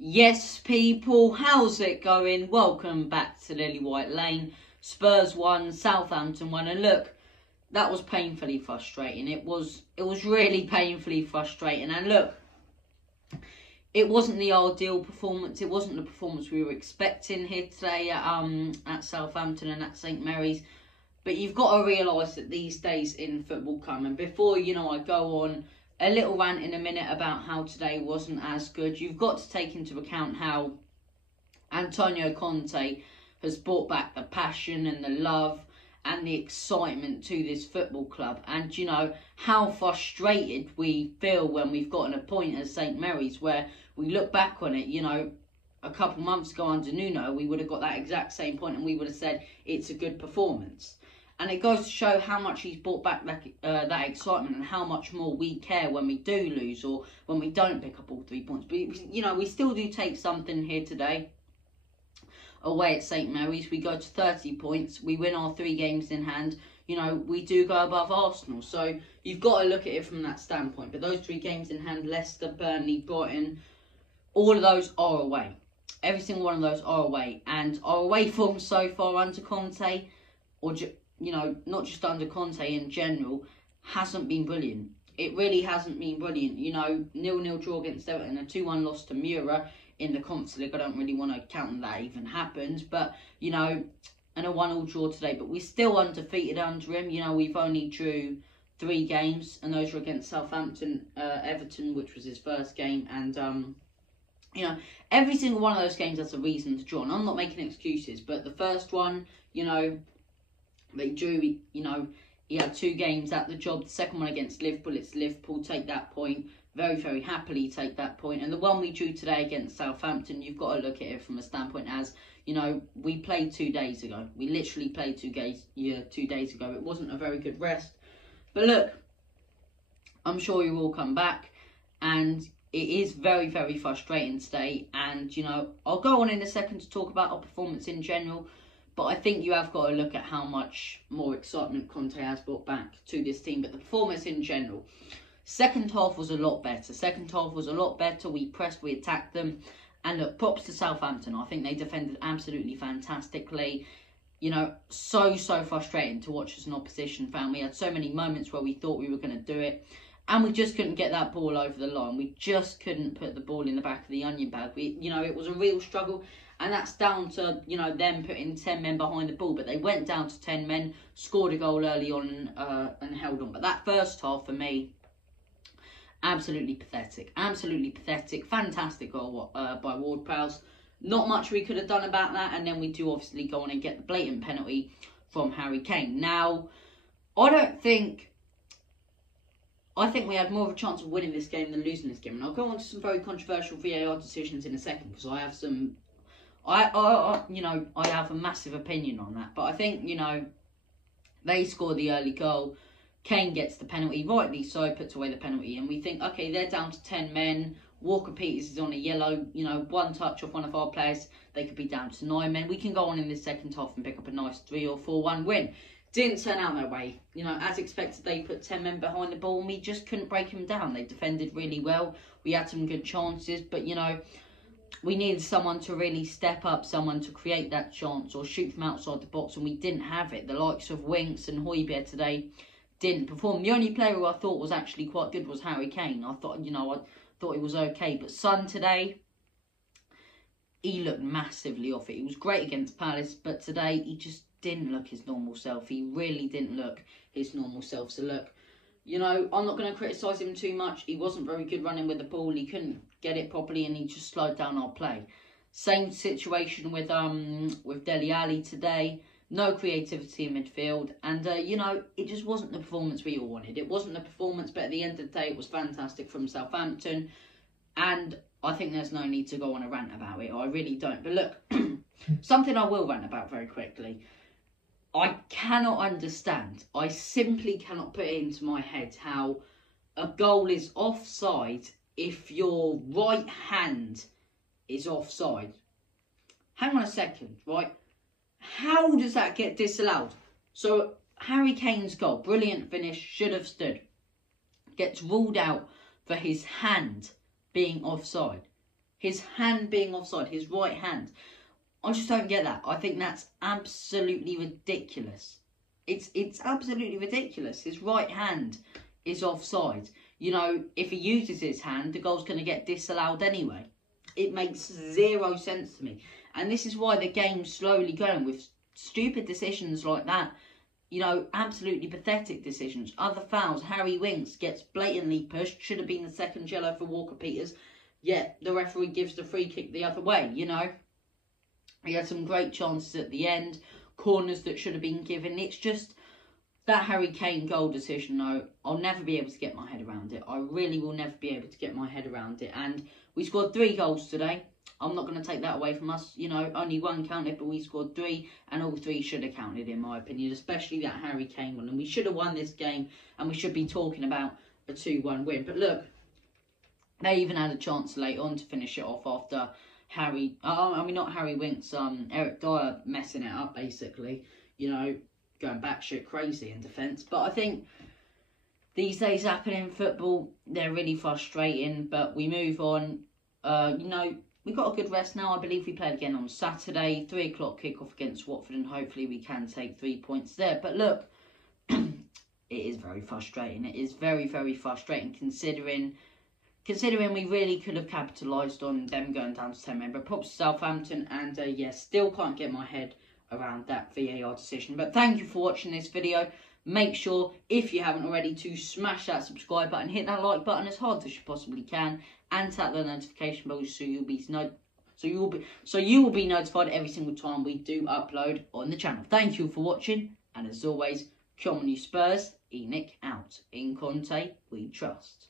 Yes, people, how's it going? Welcome back to Lily White Lane. Spurs won, Southampton won, and look, that was painfully frustrating. It was really painfully frustrating. And look, it wasn't the ideal performance. It wasn't the performance we were expecting here today at Southampton and at St Mary's. But you've got to realise that these days in football come, and before I go on a little rant in a minute about how today wasn't as good, you've got to take into account how Antonio Conte has brought back the passion and the love and the excitement to this football club. And how frustrated we feel when we've gotten a point at St Mary's, where we look back on it, a couple months ago under Nuno, we would have got that exact same point and we would have said it's a good performance. And it goes to show how much he's brought back that excitement and how much more we care when we do lose or when we don't pick up all 3 points. But, we still do take something here today. Away at St Mary's, we go to 30 points. We win our 3 games in hand. We do go above Arsenal. So you've got to look at it from that standpoint. But those 3 games in hand, Leicester, Burnley, Brighton, all of those are away. Every single one of those are away. And our away form so far under Conte, or not just under Conte in general, hasn't been brilliant. It really hasn't been brilliant. 0-0 draw against Everton, a 2-1 loss to Mura in the Conference League. I don't really want to count that even happened, but and a 1-1 draw today. But we're still undefeated under him. We've only drew 3 games, and those were against Southampton, Everton, which was his first game, and every single one of those games has a reason to draw. And I'm not making excuses, but the first one, they drew, he had 2 games at the job. The second one against Liverpool, it's Liverpool, take that point. Very, very happily take that point. And the one we drew today against Southampton, you've got to look at it from a standpoint as, we played 2 days ago. We literally played 2 days ago. It wasn't a very good rest. But look, I'm sure you will come back. And it is very, very frustrating today. And, I'll go on in a second to talk about our performance in general. But I think you have got to look at how much more excitement Conte has brought back to this team. But the performance in general, second half was a lot better. We pressed, we attacked them. And look, props to Southampton. I think they defended absolutely fantastically. So frustrating to watch as an opposition fan. We had so many moments where we thought we were going to do it. And we just couldn't get that ball over the line. We just couldn't put the ball in the back of the onion bag. It was a real struggle. And that's down to, them putting 10 men behind the ball. But they went down to 10 men, scored a goal early on and held on. But that first half, for me, absolutely pathetic. Absolutely pathetic. Fantastic goal by Ward-Prowse. Not much we could have done about that. And then we do obviously go on and get the blatant penalty from Harry Kane. Now, I think we had more of a chance of winning this game than losing this game. And I'll go on to some very controversial VAR decisions in a second, because I have some... I have a massive opinion on that. But I think, they score the early goal. Kane gets the penalty, rightly so, puts away the penalty. And we think, okay, they're down to 10 men. Walker-Peters is on a yellow. One touch off one of our players, they could be down to 9 men. We can go on in this second half and pick up a nice 3 or 4-1 win. Didn't turn out that way. As expected, they put 10 men behind the ball and we just couldn't break them down. They defended really well. We had some good chances, but, we needed someone to really step up, someone to create that chance or shoot from outside the box, and we didn't have it. The likes of Winks and Højbjerg today didn't perform. The only player who I thought was actually quite good was Harry Kane. I thought, I thought he was okay. But Son today, he looked massively off it. He was great against Palace, but today he just didn't look his normal self. He really didn't look his normal self. So look, I'm not going to criticise him too much. He wasn't very good running with the ball. He couldn't get it properly and he just slowed down our play. Same situation with Dele Alli today. No creativity in midfield. And, it just wasn't the performance we all wanted. It wasn't the performance, but at the end of the day, it was fantastic from Southampton. And I think there's no need to go on a rant about it. I really don't. But look, something I will rant about very quickly. I cannot understand. I simply cannot put it into my head how a goal is offside if your right hand is offside. Hang on a second, right? How does that get disallowed? So, Harry Kane's goal, brilliant finish, should have stood. Gets ruled out for his hand being offside. His hand being offside, his right hand. I just don't get that. I think that's absolutely ridiculous. It's absolutely ridiculous. His right hand is offside. You know, if he uses his hand, the goal's going to get disallowed anyway. It makes zero sense to me. And this is why the game's slowly going with stupid decisions like that. You know, absolutely pathetic decisions. Other fouls. Harry Winks gets blatantly pushed. Should have been the second yellow for Walker-Peters. Yet the referee gives the free kick the other way, you know. He had some great chances at the end. Corners that should have been given. It's just that Harry Kane goal decision, though. I'll never be able to get my head around it. I really will never be able to get my head around it. And we scored 3 goals today. I'm not going to take that away from us. You know, only 1 counted, but we scored 3. And all 3 should have counted, in my opinion. Especially that Harry Kane one. And we should have won this game. And we should be talking about a 2-1 win. But look, they even had a chance later on to finish it off after not Harry Winks, Eric Dyer messing it up, basically. You know, going batshit crazy in defence. But I think these days happen in football. They're really frustrating, but we move on. You know, we've got a good rest now. I believe we played again on Saturday, 3 o'clock kickoff against Watford, and hopefully we can take 3 points there. But look, it is very frustrating. It is very, very frustrating considering we really could have capitalised on them going down to 10 men. But props to Southampton, and yes, still can't get my head around that VAR decision. But thank you for watching this video. Make sure, if you haven't already, to smash that subscribe button, hit that like button as hard as you possibly can, and tap the notification bell so you will be notified every single time we do upload on the channel. Thank you for watching, and as always, come on you Spurs, Enoch out. In Conte, we trust.